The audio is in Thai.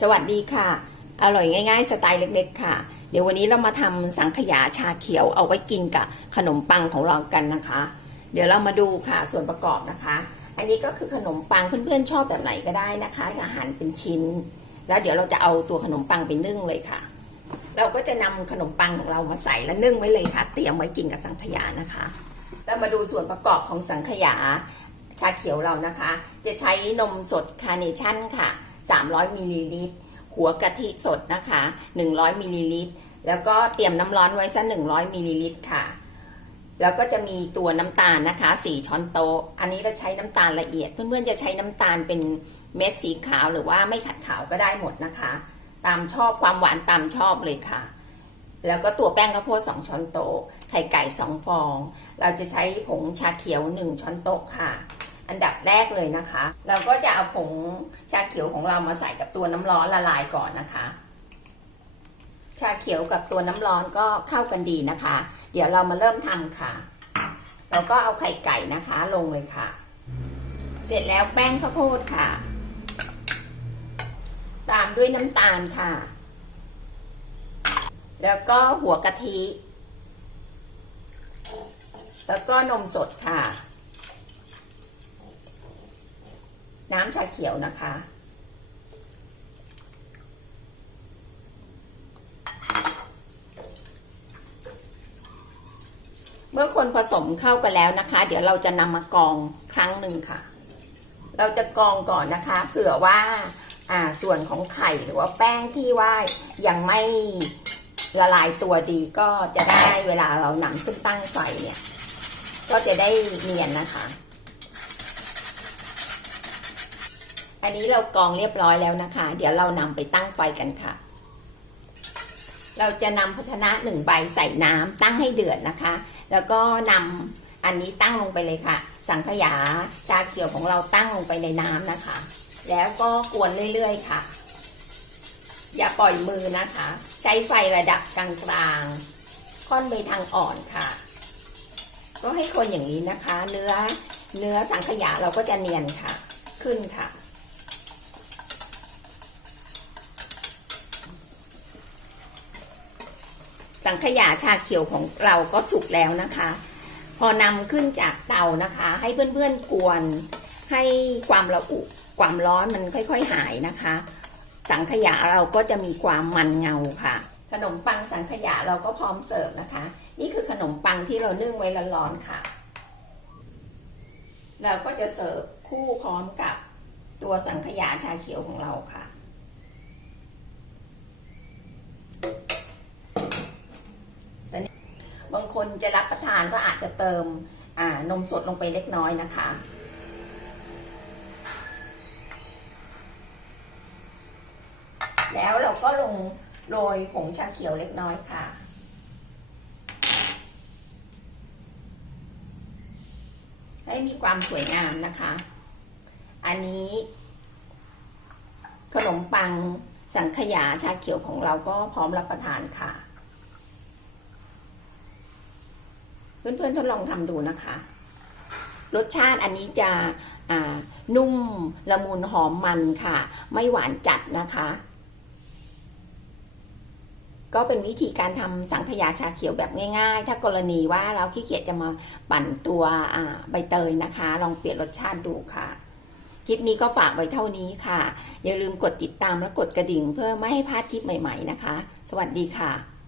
สวัสดีค่ะ อร่อยง่ายๆ สไตล์เล็กๆ ค่ะ เดี๋ยววันนี้เรามาทำสังขยาชาเขียวเอาไว้กินกับขนมปังของเรากันนะคะ เดี๋ยวเรามาดูค่ะส่วนประกอบนะคะ อันนี้ก็คือขนมปังเพื่อนๆชอบแบบไหนก็ได้นะคะจะหั่นเป็นชิ้น แล้วเดี๋ยวเราจะเอาตัวขนมปังไปนึ่งเลยค่ะ เราก็จะนำขนมปังของเรามาใส่และนึ่งไว้เลยค่ะ เตรียมไว้กินกับสังขยานะคะเรามาดูส่วนประกอบของสังขยาชาเขียวเรานะคะ จะใช้นมสดคาร์เนชั่นค่ะ 300มิลลิลิตร หัวกะทิสดนะคะ 100มิลลิลิตร แล้วก็เตรียมน้ำร้อนไว้สัก100มิลลิลิตรค่ะ แล้วก็จะมีตัวน้ำตาลนะคะ 4 ช้อนโต๊ะ อันนี้เราใช้น้ำตาลละเอียด เพื่อนๆจะใช้น้ำตาลเป็นเม็ดสีขาวหรือว่าไม่ขัดขาวก็ได้หมดนะคะ ตามชอบความหวานตามชอบเลยค่ะแล้วก็ตัวแป้งข้าวโพด2ช้อนโต๊ะ ไข่ไก่ 2 ฟอง เราจะใช้ผงชาเขียว 1 ช้อนโต๊ะค่ะ อันดับแรกเลยนะคะ เราก็จะเอาผงชาเขียวของเรามาใส่กับตัวน้ำร้อนละลายก่อนนะคะ ชาเขียวกับตัวน้ำร้อนก็เข้ากันดีนะคะ เดี๋ยวเรามาเริ่มทำค่ะ เราก็เอาไข่ไก่นะคะลงเลยค่ะ เสร็จแล้วแป้งข้าวโพดค่ะ ตามด้วยน้ำตาลค่ะ แล้วก็หัวกะทิ แล้วก็นมสดค่ะ น้ำชาเขียวนะคะ เมื่อคนผสมเข้ากันแล้วนะคะ เดี๋ยวเราจะนำมากองครั้งหนึ่งค่ะ เราจะกองก่อนนะคะเผื่อว่าอ่าส่วนของไข่หรือว่าแป้งที่ว่ายังไม่ละลายตัวดีก็จะได้เวลาเรานำขึ้นตั้งไฟเนี่ย ก็จะได้เนียนนะคะ อันนี้เรากรองเรียบร้อยแล้วนะคะ เดี๋ยวเรานำไปตั้งไฟกันค่ะ เราจะนำภาชนะหนึ่งใบใส่น้ำตั้งให้เดือดนะคะ แล้วก็นำอันนี้ตั้งลงไปเลยค่ะ สังขยาชาเขียวของเราตั้งลงไปในน้ำนะคะ แล้วก็กวนเรื่อยๆค่ะ อย่าปล่อยมือนะคะ ใช้ไฟระดับกลางๆ ค่อนไปทางอ่อนค่ะ ก็ให้คนอย่างนี้นะคะ เนื้อเนื้อสังขยาเราก็จะเนียนค่ะ ขึ้นค่ะ สังขยาชาเขียวของเราก็สุกแล้วนะคะ พอนำขึ้นจากเตานะคะ ให้เพื่อนๆกวนให้ความระอุความร้อนมันค่อยๆหายนะคะ สังขยาเราก็จะมีความมันเงาค่ะ ขนมปังสังขยาเราก็พร้อมเสิร์ฟนะคะ นี่คือขนมปังที่เรานึ่งไว้ร้อนๆค่ะ เราก็จะเสิร์ฟคู่พร้อมกับตัวสังขยาชาเขียวของเราค่ะ บางคนจะรับประทานก็อาจจะเติมนมสดลงไปเล็กน้อยนะคะ แล้วเราก็ลงโรยผงชาเขียวเล็กน้อยค่ะให้มีความสวยงามนะคะ อันนี้ ขนมปังสังขยาชาเขียวของเราก็พร้อมรับประทานค่ะ เพื่อนๆทดลองทำดูนะคะ รสชาติอันนี้จะนุ่มละมุนหอมมันค่ะ ไม่หวานจัดนะคะ ก็เป็นวิธีการทำสังขยาชาเขียวแบบง่าย ๆ ถ้ากรณีว่าเราขี้เกียจจะมาปั่นตัวใบเตยนะคะ ลองเปลี่ยนรสชาติดูค่ะคลิปนี้ก็ฝากไว้เท่านี้ค่ะ อย่าลืมกดติดตามและกดกระดิ่งเพื่อไม่ให้พลาดคลิปใหม่ ๆ นะคะ สวัสดีค่ะ